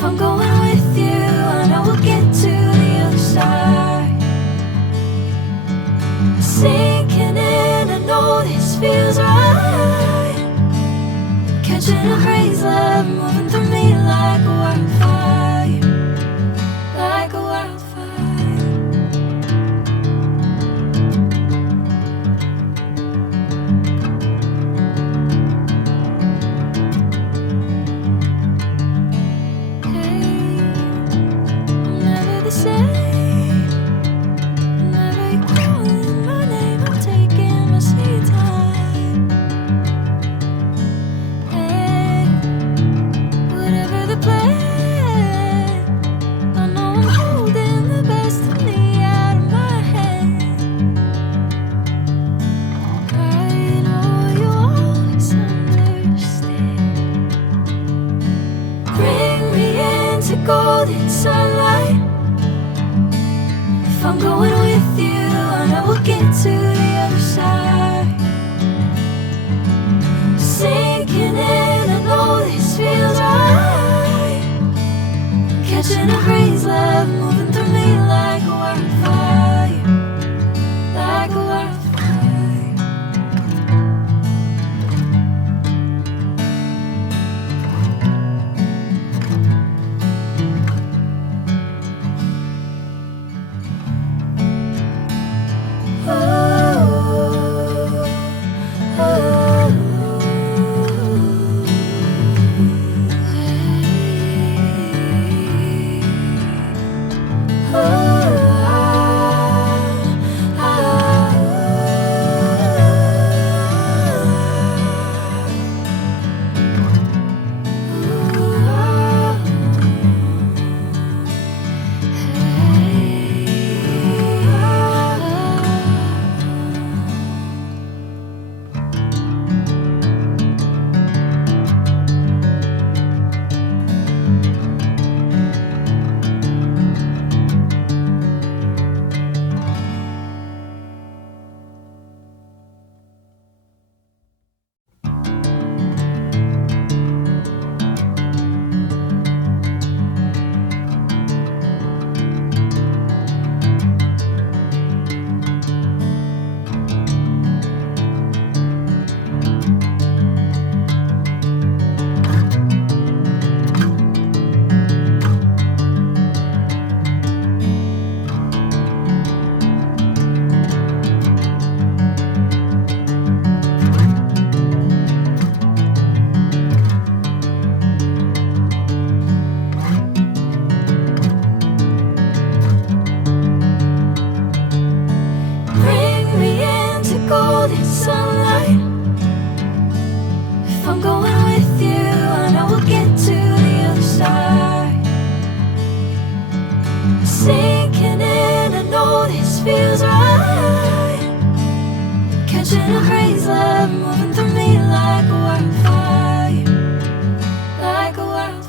If I'm going with you, I know we'll get to the other side. Sinking in, I know this feels right. Catching a crazy love, moving through me like a wildfire, like a wildfire. Golden sunlight. If I'm going with you, I know we'll get to the other side. Sinking in, I know this feels right. Catching a crazy love, moving through me like a wildfire, like a wildfire. Golden sunlight. If I'm going with you, I know we'll get to the other side. Sinking in, I know this feels right. Catching a crazy love, moving through me like a wildfire, like a wildfire.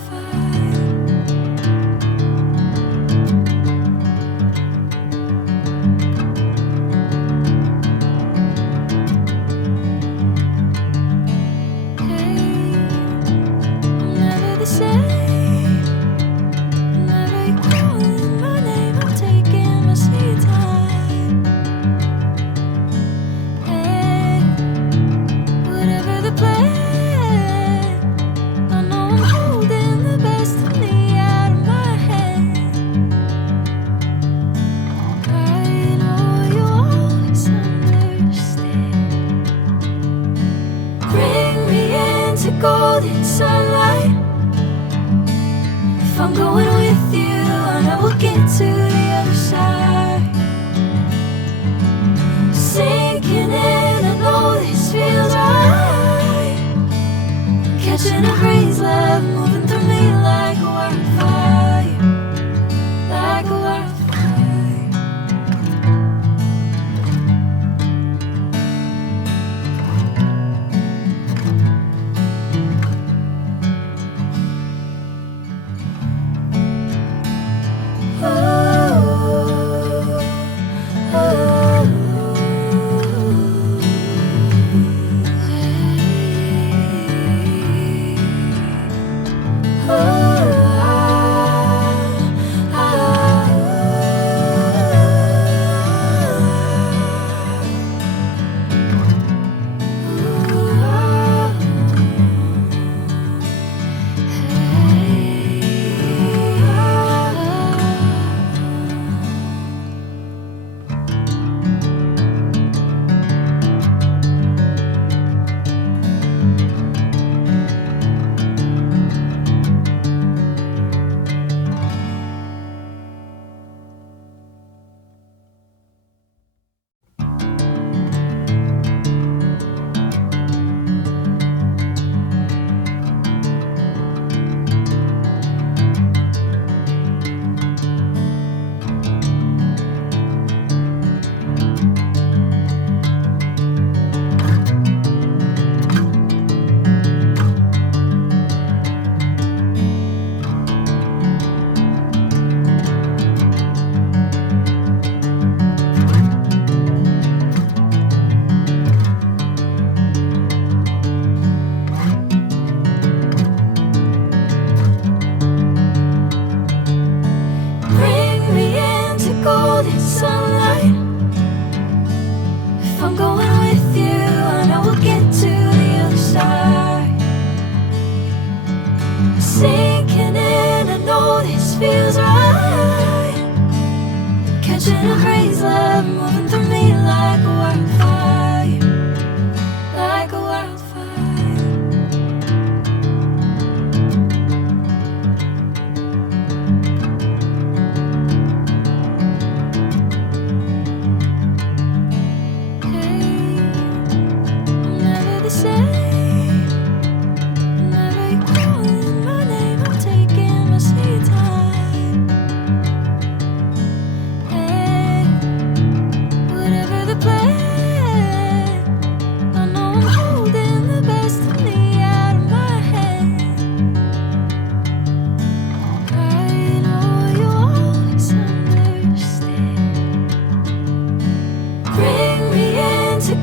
Golden sunlight. If I'm going with you, I know we'll get to the other side. Sinking in, I know this feels right. Catching a crazy love, moving through me like a wildfire, like a wildfire. sunlight. If I'm going with you, I know we'll get to the other side. Sinking in, I know this feels right. Catching a haze, love moving through me like a wildfire, like a wildfire.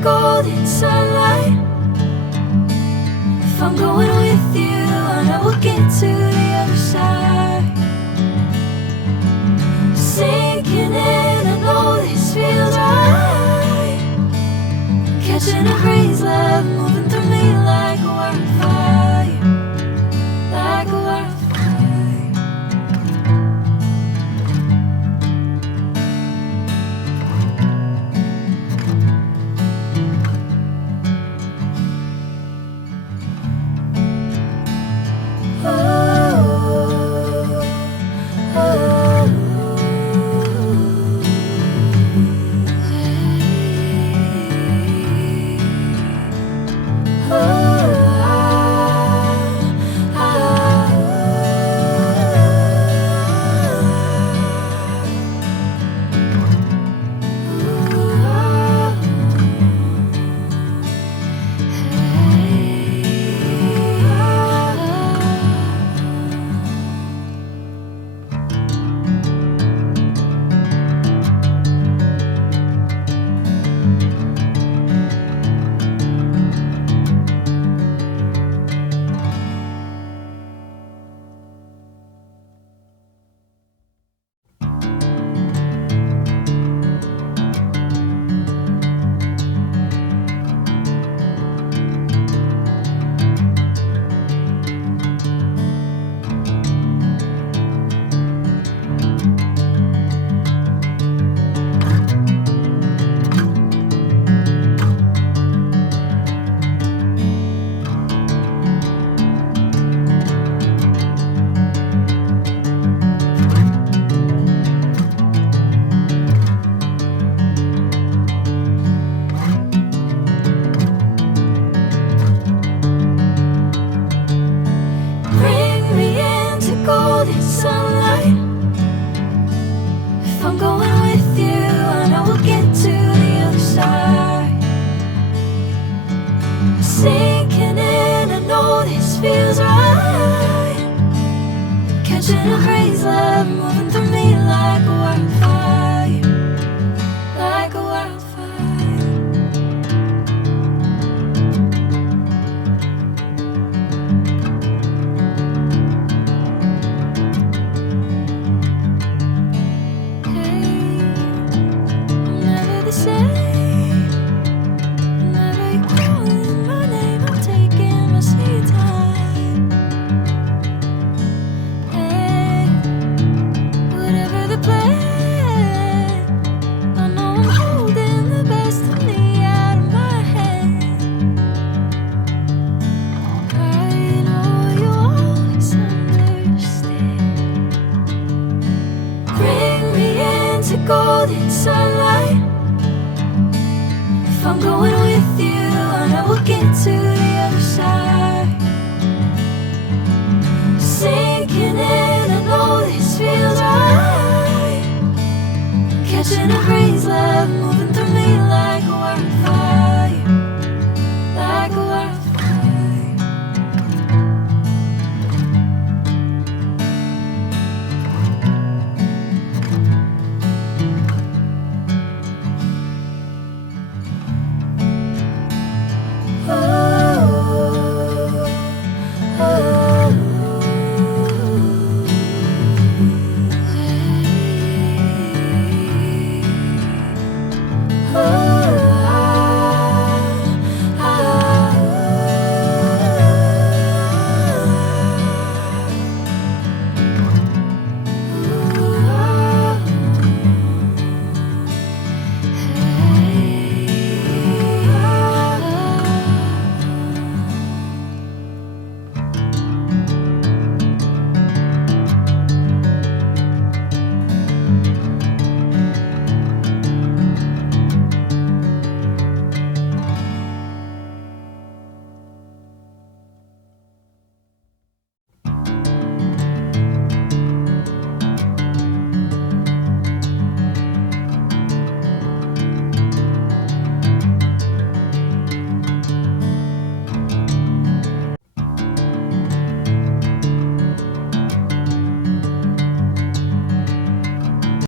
Golden sunlight. If I'm going with you, I know we'll get to the other side. Sinking in, I know this feels right. Catching a haze, love moving through me like a wildfire, like a wildfire. Sinking in, I know this feels right. Catching a haze, love moving through me like a wildfire, like a wildfire. Hey, I'm never the same. Golden sunlight. If I'm going with you, I know we'll get to the other side. Sinking in, I know this feels right. Catching a haze, love moving through me like